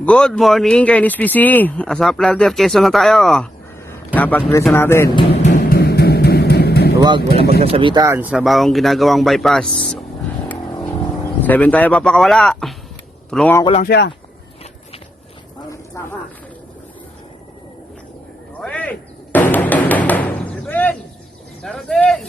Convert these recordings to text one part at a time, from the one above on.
Good morning kay NSPC. Asap Ladder, Quezon na tayo. Napag-resa natin. Huwag, walang magsasabitan sa bagong ginagawang bypass. 7 tayo papakawala. Tulungan ko lang siya. Tama. Okay. 7. Darating.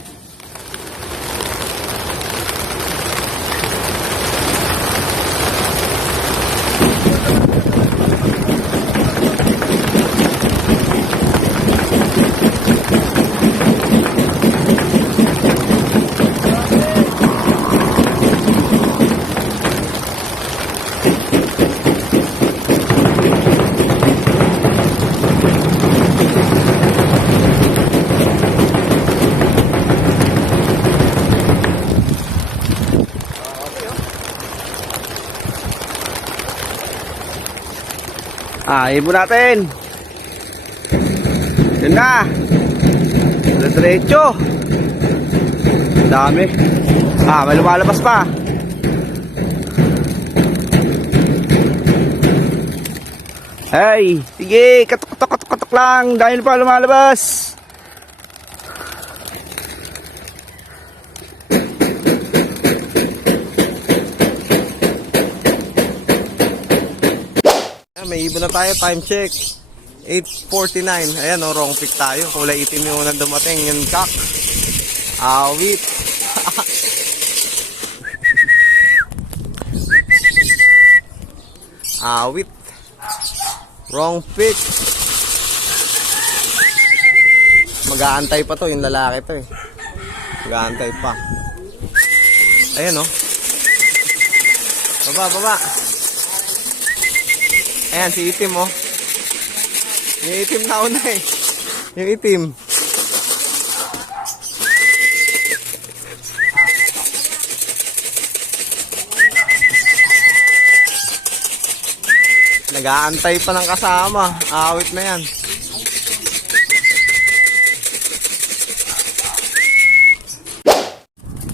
Ibon natin. Yun na. Diretso. Dami. May lumalabas pa. Hey, sige, katok lang dahil pa lumalabas. May ibon na tayo, time check 8:49. Ayan o, wrong pick tayo. Kulay itim yung unang dumating. Yung kak. Awit. Awit. Wrong pick. Mag-aantay pa to, yung lalaki to eh. Mag-aantay pa. Ayan o. Baba. Ayan, si itim oh. Yung itim na una eh. Yung itim. Nag-aantay pa ng kasama. Awit na yan.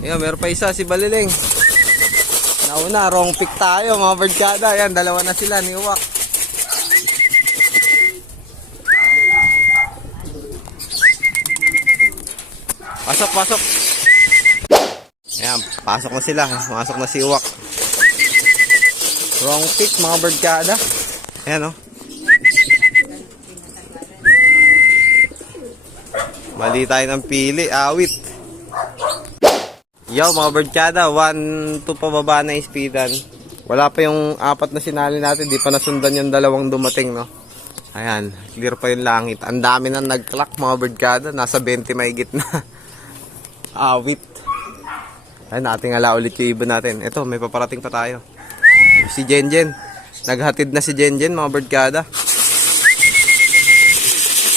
Ayan, meron pa isa si Baliling. Nauna, wrong pick tayo mga birdkada. Ayan, dalawa na sila ni Uwak. Pasok. Ayan, pasok na sila. Masok na si Uwak. Wrong pick mga birdkada. Ayan o. Mali tayo ng pili. Awit. Yo mga birdkada, 1-2 pababa na speedan. Wala pa yung 4 na sinali natin. Di pa nasundan yung 2 dumating no. Ayan, clear pa yung langit. Ang dami na nag-clock mga birdkada. Nasa 20 mahigit na. Awit. Ay, natingala ulit yung ibon natin. Ito, may paparating pa tayo. Si Jenjen. Naghatid na si Jenjen, mga birdkada.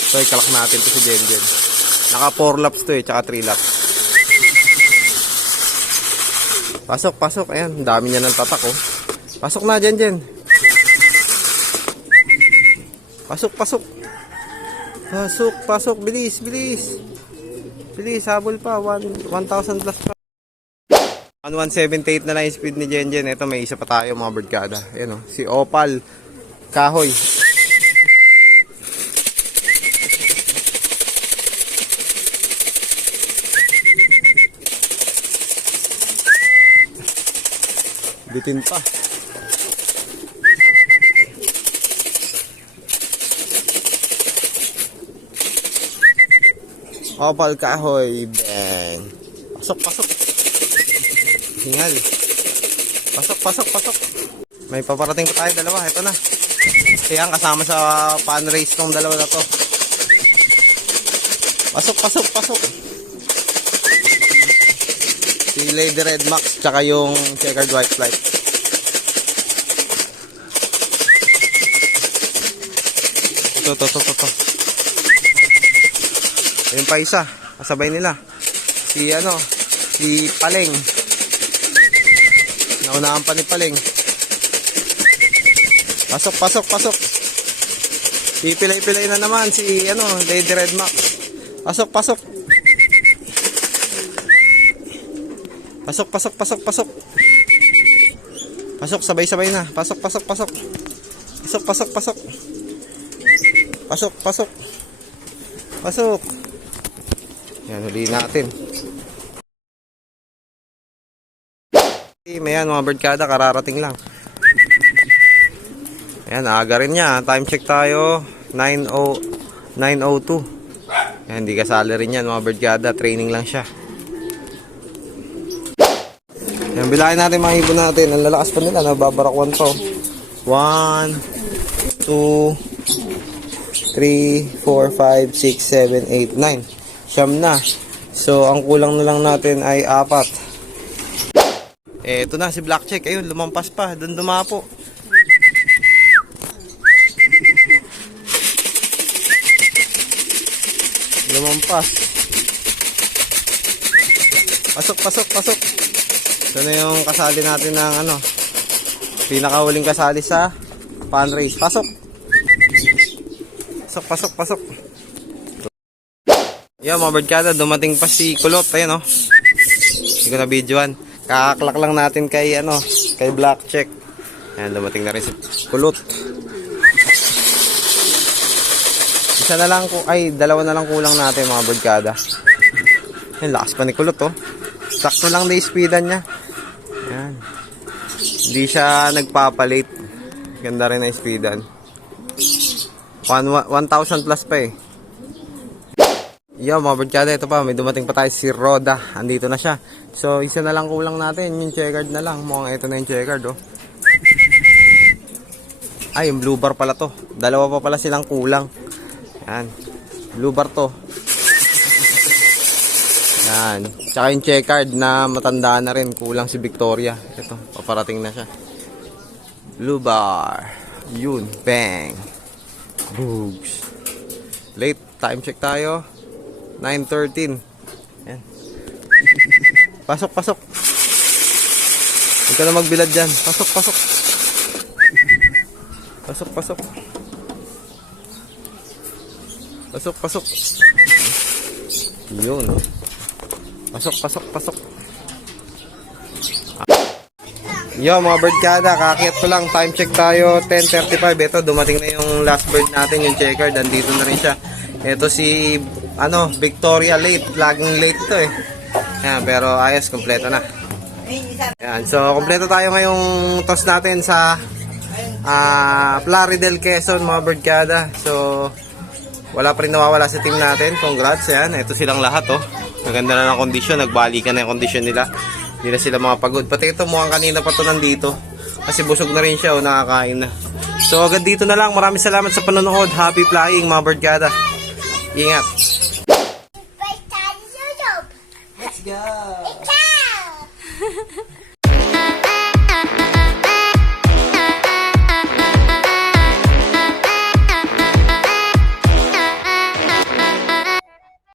So, ikalak natin to si Jenjen. Naka 4 laps to eh, tsaka 3 laps. Pasok. Ayan, dami niya ng tatak oh. Pasok na, Jenjen. Pasok. Bilis. Bilis, habol pa. 1,000 plus pa. 178 na lang yung speed ni Jenjen. Ito, may isa pa tayo mga birdkada. Ayan o, si Opal Kahoy. Bitin pa. Opal Kahoy. Bang. Pasok. Hingal. Pasok. May paparating pa tayo, dalawa. Ito na. Kaya kasama sa pan race tong dalawa na to. Pasok. Si Lady Red Max tsaka yung checkered white flight. Ito. Ayun pa isa. Kasabay nila. Si Paleng. Naunahan pa ni Paleng. Pasok. Pipilay-pilay na naman si Lady Red Max. Pasok. Pasok, sabay-sabay na. Pasok. Pasok, pasok, pasok. Pasok, pasok. Pasok. Yan, huli natin. Ayan mga birdkada, kararating lang. Ayan, aga rin niya. Time check tayo. 9:02. Ayan, hindi kasali rin yan mga birdkada. Training lang siya. Ayan, bilahin natin mga ibon natin. Ang lalakas pa nila. Nababarakwan pa. 1, 2, 3, 4, 5, 6, 7, 8, 9. Siyam na. So, ang kulang na lang natin ay 4. Eto na si Black Check. Ayun, lumampas pa. Doon dumapo. Lumampas. Pasok, pasok, pasok. Ito na yung kasali natin ng ano. Pinakahuling kasali sa fan race. Pasok. Pasok, pasok, pasok. Yan mga birdkada, dumating pa si Kulot. Ayan oh. Hindi ko na videoan. Kakaklak lang natin kay ano, kay Black Check. Ayan, dumating na rin si Kulot. Isa na lang, dalawa na lang kulang natin mga birdkada. Ayan, lakas pa ni Kulot oh. Sakto lang na speedan niya. Ayan. Hindi siya nagpapalit. Ganda rin na speedan. 1,000 plus pa eh. Yo mga birdkada, ito pa, may dumating pa tayo si Roda. Andito na siya. So, isa na lang kulang natin. Yung checkered na lang. Mukhang ito na yung checkered oh. Ay, yung blue bar pala to. Dalawa pa pala silang kulang. Yan. Blue bar to. Yan. Tsaka yung checkered na matanda na rin. Kulang si Victoria. Ito, paparating na siya. Blue bar. Yun. Bang. Boogs. Late. Time check tayo. 9:13. Yan. Pasok, pasok. Huwag ka na magbilad dyan. Pasok, pasok. Pasok, pasok. Pasok, pasok. Yun. Pasok, pasok, pasok. Yo mga birdkada, kakiyat ko lang. Time check tayo, 10:35. Ito, dumating na yung last bird natin, yung checkered. Andito na rin siya. Ito si Victoria, late. Laging late to eh. Yan, pero ayos, kompleto na. Yan, so kompleto tayo ngayong toss natin sa Plaridel, Quezon mga birdkada. So wala pa rin nawawala sa team natin. Congrats, yan. Ito silang lahat oh. Maganda na ng kondisyon, nagbalikan na yung kondisyon nila. Hindi na sila mga pagod. Pati ito mukhang kanina pa to nandito. Kasi busog na rin siya o nakakain na. So agad dito na lang. Maraming salamat sa panonood. Happy flying mga birdkada. Ingat. Let's go! Ikaw!